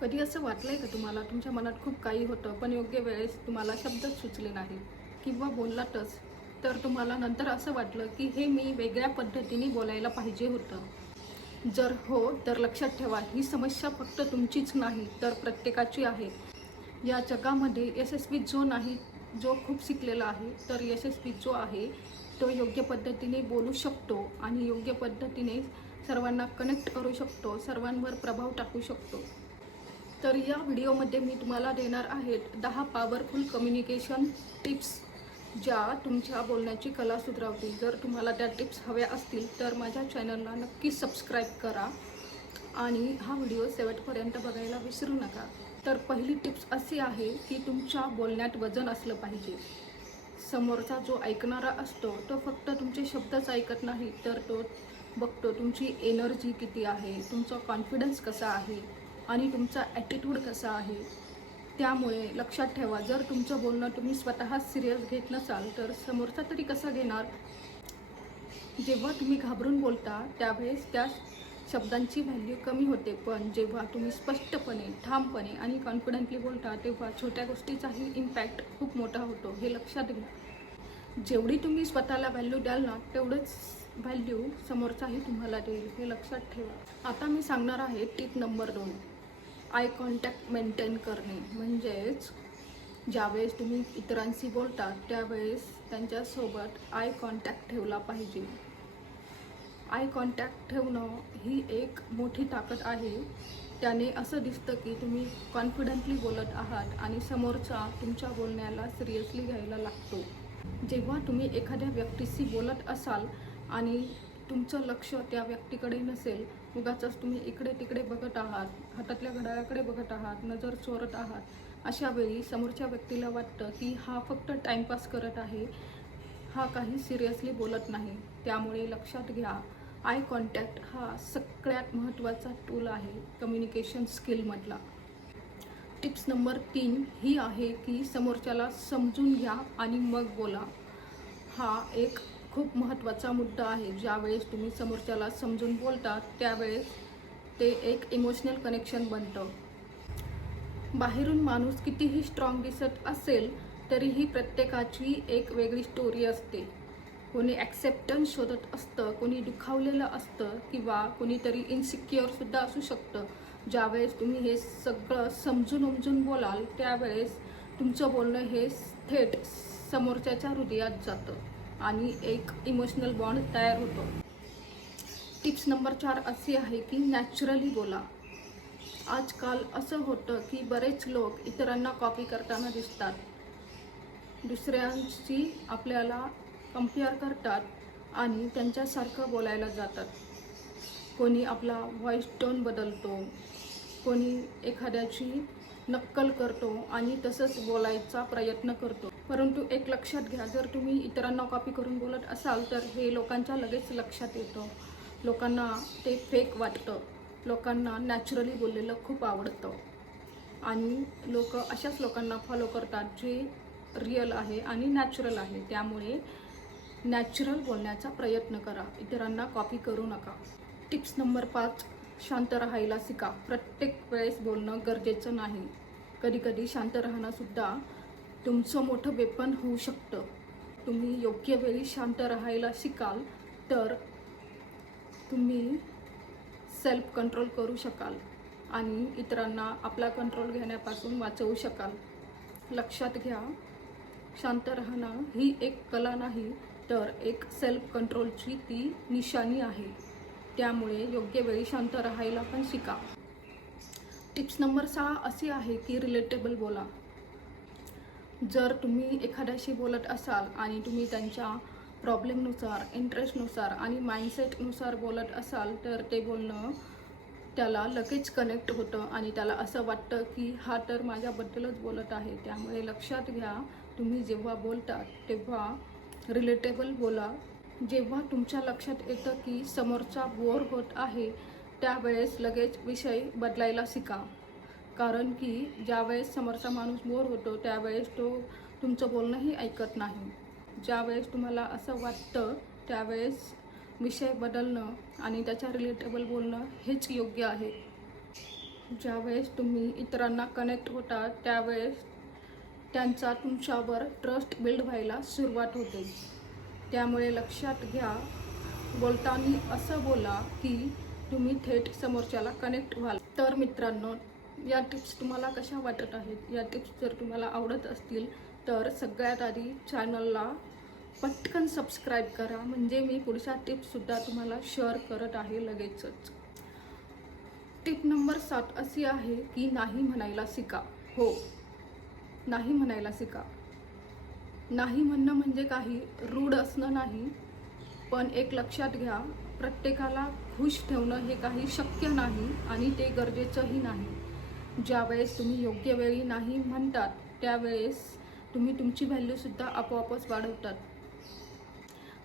कधी असं वाटलंय का तुम्हाला तुमच्या मनात खूप काही होतं पण योग्य वेळेस तुम्हाला शब्दच सुचले नाही किंवा बोललातच तर तुम्हाला नंतर असं वाटलं की हे मी वेगळ्या पद्धतीने बोलायला पाहिजे होतं? जर हो तर लक्षात ठेवा, ही समस्या फक्त तुमचीच नाही तर प्रत्येकाची आहे. या जगामध्ये यशस्वी जो नाही, जो खूप शिकलेला आहे, तर यशस्वी जो आहे तो योग्य पद्धतीने बोलू शकतो आणि योग्य पद्धतीने सर्वांना कनेक्ट करू शकतो, सर्वांवर प्रभाव टाकू शकतो. तर या व्हिडिओमध्ये मी तुम्हाला देणार आहेत 10 पॉवरफुल कम्युनिकेशन टिप्स, ज्या तुमच्या बोलण्याची कला सुधारवतील. जर तुम्हाला त्या टिप्स हव्या असतील तर माझ्या चॅनलला नक्की सबस्क्राईब करा आणि हा व्हिडिओ शेवटपर्यंत बघायला विसरू नका. तर पहिली टिप्स अशी आहे की तुमच्या बोलण्यात वजन असलं पाहिजे. समोरचा जो ऐकणारा असतो तो फक्त तुमचे शब्दच ऐकत नाही, तर तो बघतो तुमची एनर्जी किती आहे, तुमचा कॉन्फिडन्स कसा आहे आणि तुमचा ॲटिट्यूड कसा आहे. त्यामुळे लक्षात ठेवा, जर तुमचं बोलणं तुम्ही स्वतः सिरियस घेत नसाल तर समोरचा तरी कसा घेणार. जेव्हा तुम्ही घाबरून बोलता त्यावेळेस त्या शब्दांची व्हॅल्यू कमी होते, पण जेव्हा तुम्ही स्पष्टपणे, ठामपणे आणि कॉन्फिडंटली बोलता तेव्हा छोट्या गोष्टीचाही इम्पॅक्ट खूप मोठा होतो, हे लक्षात घ्या. जेवढी तुम्ही स्वतःला व्हॅल्यू द्याल ना तेवढंच व्हॅल्यू समोरचाही तुम्हाला देईल, हे लक्षात ठेवा. आता मी सांगणार आहे tip number 2, eye contact maintain करणे. म्हणजेच ज्यावेळेस तुम्ही इतरांशी बोलता त्यावेळेस त्यांच्यासोबत आय कॉन्टॅक्ट ठेवला पाहिजे. आय कॉन्टॅक्ट ठेवणं ही एक मोठी ताकद आहे. त्याने असं दिसतं की तुम्ही कॉन्फिडंटली बोलत आहात आणि समोरचा तुमच्या बोलण्याला सिरियसली घ्यायला लागतो. जेव्हा तुम्ही एखाद्या व्यक्तीशी बोलत असाल आणि तुमचं लक्ष त्या व्यक्तीकडे नसेल, उगाचच तुम्ही इकडे तिकडे बघत आहात, हातातल्या घड्याळाकडे बघत आहात, नजर चोरत आहात, अशा वेळी समोरच्या व्यक्तीला वाटतं की हा फक्त टाईमपास करत आहे, हा काही सिरियसली बोलत नाही. त्यामुळे लक्षात घ्या, आय कॉन्टॅक्ट हा सगळ्यात महत्त्वाचा टूल आहे कम्युनिकेशन स्किलमधला. टिप्स नंबर 3 ही आहे की समोरच्याला समजून घ्या आणि मग बोला. हा एक खूप महत्त्वाचा मुद्दा आहे. ज्यावेळेस तुम्ही समोरच्याला समजून बोलता त्यावेळेस ते एक इमोशनल कनेक्शन बनतं. बाहेरून माणूस कितीही स्ट्रॉंग दिसत असेल तरीही प्रत्येकाची एक वेगळी स्टोरी असते. कोणी ॲक्सेप्टन्स शोधत असतं, कोणी दुखावलेलं असतं किंवा कोणीतरी इन्सिक्युअरसुद्धा असू शकतं. ज्यावेळेस तुम्ही हे सगळं समजून उमजून बोलाल त्यावेळेस तुमचं बोलणं हे थेट समोरच्याच्या हृदयात जातं आणि एक इमोशनल बॉन्ड तयार होतो. टिप्स नंबर 4 अशी आहे की नॅचरली बोला. आजकाल असं होतं की बरेच लोक इतरांना कॉपी करताना दिसतात, दुसऱ्यांशी आपल्याला कंपेअर करतात आणि त्यांच्यासारखं बोलायला जातात. कोणी आपला व्हॉइस टोन बदलतो, कोणी एखाद्याची नक्कल करतो आणि तसंच बोलायचा प्रयत्न करतो. परंतु एक लक्षात घ्या, जर तुम्ही इतरांना कॉपी करून बोलत असाल तर हे लोकांच्या लगेच लक्षात येतं. लोकांना ते फेक वाटतं. लोकांना नॅचरली बोललेलं खूप आवडतं आणि लोक अशाच लोकांना फॉलो करतात जे रिअल आहे आणि नॅचरल आहे. त्यामुळे नॅचरल बोलण्याचा प्रयत्न करा, इतरांना कॉपी करू नका. टिप्स नंबर 5, शांत राहायला शिका. प्रत्येक वेळेस बोलणं गरजेचं नाही. कधीकधी शांत राहणंसुद्धा तुमचं मोठं वेपन होऊ शकतं. तुम्ही योग्य वेळी शांत राहायला शिकाल तर तुम्ही सेल्फ कंट्रोल करू शकाल आणि इतरांना आपला कंट्रोल घेण्यापासून वाचवू शकाल. लक्षात घ्या, शांत राहणं ही एक कला नाही तर एक सेल्फ कंट्रोलची ती निशाणी आहे. त्यामुळे योग्य वेळी शांत राहायला पण शिका. टिप्स नंबर 6 अशी आहे की रिलेटेबल बोला. जर तुम्ही एखाद्याशी बोलत असाल आणि तुम्ही त्यांच्या प्रॉब्लेमनुसार, इंटरेस्टनुसार आणि माइंडसेटनुसार बोलत असाल तर ते बोलणं त्याला लगेच कनेक्ट होतं आणि त्याला असं वाटतं की हा तर माझ्याबद्दलच बोलत आहे. त्यामुळे लक्षात घ्या, तुम्ही जेव्हा बोलता तेव्हा रिलेटेबल बोला. जेव्हा तुमच्या लक्षात येतं की समोरचा बोर होत आहे त्यावेळेस लगेच विषय बदलायला शिका. कारण की ज्यावेळेस समोरचा माणूस बोर होतो त्यावेळेस तो तुमचं बोलणंही ऐकत नाही. ज्यावेळेस तुम्हाला असं वाटतं त्यावेळेस विषय बदलणं आणि त्याच्या रिलेटेबल बोलणं हेच योग्य आहे. ज्यावेळेस तुम्ही इतरांना कनेक्ट होता त्यावेळेस त्यांचा तुमच्यावर ट्रस्ट बिल्ड व्हायला सुरुवात होते. त्यामुळे लक्षात घ्या, बोलताना असं बोला की तुम्ही थेट समोरच्याला कनेक्ट व्हाल. तर मित्रांनो, या टिप्स तुम्हाला कशा वाटत आहेत? या टिप्स जर तुम्हाला आवडत असतील तर सगळ्यात आधी चॅनलला पटकन सबस्क्राईब करा, म्हणजे मी पुढच्या टिप्ससुद्धा तुम्हाला शेअर करत आहे लगेचच. टिप नंबर 7 अशी आहे की नाही म्हणायला शिका. हो, नाही म्हणायला शिका. नाही म्हणणं म्हणजे काही रूढ असणं नाही, पण एक लक्षात घ्या, प्रत्येकाला खुश ठेवणं हे काही शक्य नाही आणि ते गरजेचंही नाही. ज्यावेळेस तुम्ही योग्य वेळी नाही म्हणतात त्यावेळेस तुम्ही तुमची व्हॅल्यूसुद्धा आपोआपच वाढवतात.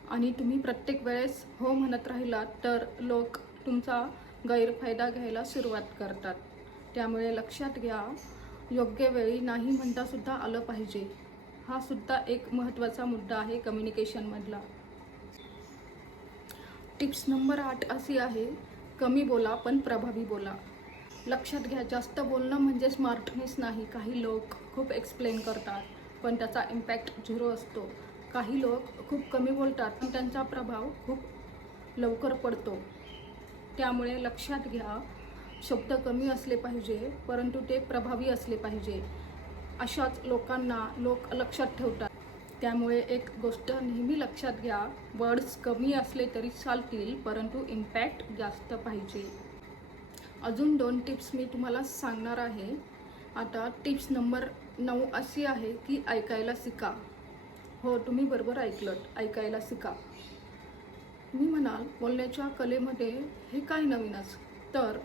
आणि तुम्ही प्रत्येक वेळेस हो म्हणत राहिलात तर लोक तुमचा गैरफायदा घ्यायला सुरुवात करतात. त्यामुळे लक्षात घ्या, योग्य वेळी नाही म्हणतासुद्धा आलं पाहिजे. हा सुद्धा एक महत्त्वाचा मुद्दा आहे कम्युनिकेशनमधला. टिप्स नंबर 8 अशी आहे, कमी बोला पण प्रभावी बोला. लक्षात घ्या, जास्त बोलणं म्हणजे स्मार्टनेस नाही. काही लोक खूप एक्सप्लेन करतात पण त्याचा इम्पॅक्ट 0 असतो. काही लोक खूप कमी बोलतात पण त्यांचा प्रभाव खूप लवकर पडतो. त्यामुळे लक्षात घ्या, शब्द कमी असले पाहिजे परंतु ते प्रभावी असले पाहिजे. अशाच लोकांना लोक लक्षात ठेवतात. त्यामुळे एक गोष्ट नेहमी लक्षात घ्या, वर्ड्स कमी असले तरी चालतील परंतु इम्पॅक्ट जास्त पाहिजे. अजून 2 टिप्स मी तुम्हाला सांगणार आहे. आता टिप्स नंबर 9 अशी आहे की ऐकायला शिका. हो, तुम्ही बरोबर ऐकलत, ऐकायला शिका. मी म्हणाल बोलण्याच्या कलेमध्ये हे काय नवीनच, तर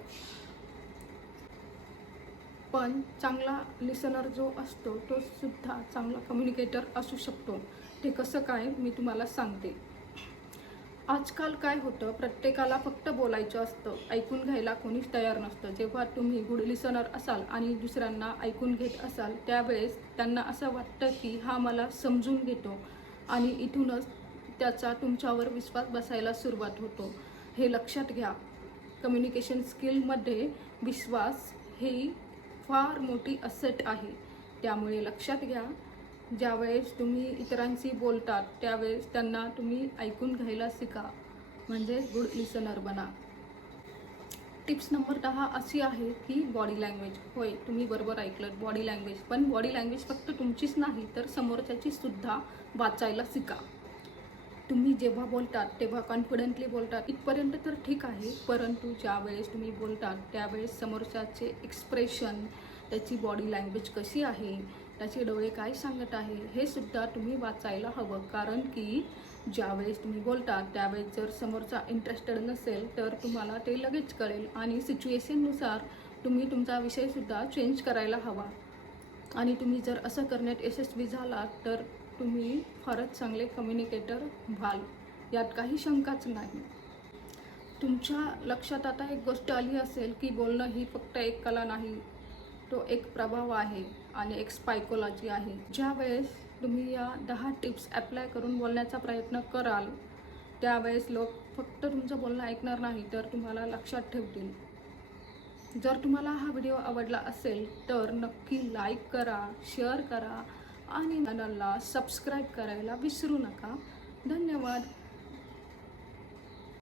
पण चांगला लिसनर जो असतो तो सुद्धा चांगला कम्युनिकेटर असू शकतो. ते कसं काय मी तुम्हाला सांगते. आजकाल काय होतं, प्रत्येकाला फक्त बोलायचं असतं, ऐकून घ्यायला कोणीच तयार नसतं. जेव्हा तुम्ही गुड लिसनर असाल आणि दुसऱ्यांना ऐकून घेत असाल त्यावेळेस त्यांना असं वाटतं की हा मला समजून घेतो आणि इथूनच त्याचा तुमच्यावर विश्वास बसायला सुरुवात होतो. हे लक्षात घ्या, कम्युनिकेशन स्किलमध्ये विश्वास ही फार मोठी असेट आहे. त्यामुळे लक्षात घ्या, ज्यावेळेस तुम्ही इतरांशी बोलतात त्यावेळेस त्यांना तुम्ही ऐकून घ्यायला शिका, म्हणजे गुड लिसनर बना. टिप्स नंबर 10 अशी आहे की बॉडी लँग्वेज. होय, तुम्ही बरोबर ऐकलं, बॉडी लँग्वेज. पण बॉडी लँग्वेज फक्त तुमचीच नाही तर समोरच्याची सुद्धा वाचायला शिका. तुम्ही जेव्हा बोलतात तेव्हा कॉन्फिडंटली बोलतात इथपर्यंत तर ठीक आहे, परंतु ज्यावेळेस तुम्ही बोलतात त्यावेळेस समोरच्याचे एक्सप्रेशन, त्याची बॉडी लँग्वेज कशी आहे, त्याचे डोळे काय सांगत आहे हे सुद्धा तुम्ही वाचायला हवं. कारण की ज्यावेळेस तुम्ही बोलतात त्यावेळेस जर समोरचा इंटरेस्टेड नसेल तर तुम्हाला ते लगेच कळेल आणि सिच्युएशननुसार तुम्ही तुमचा विषयसुद्धा चेंज करायला हवा. आणि तुम्ही जर असं करण्यात यशस्वी झालात तर तुम्ही फारच चांगले कम्युनिकेटर व्हाल, यात काही शंकाच नाही. तुमच्या लक्षात आता एक गोष्ट आली असेल की बोलणं ही फक्त एक कला नाही, तो एक प्रभाव आहे आणि एक सायकोलॉजी आहे. ज्यावेळेस तुम्ही या 10 टिप्स ॲप्लाय करून बोलण्याचा प्रयत्न कराल त्यावेळेस लोक फक्त तुमचं बोलणं ऐकणार नाही तर तुम्हाला लक्षात ठेवतील. जर तुम्हाला हा व्हिडिओ आवडला असेल तर नक्की लाईक करा, शेअर करा आणि चॅनलला सबस्क्राईब करायला विसरू नका. धन्यवाद.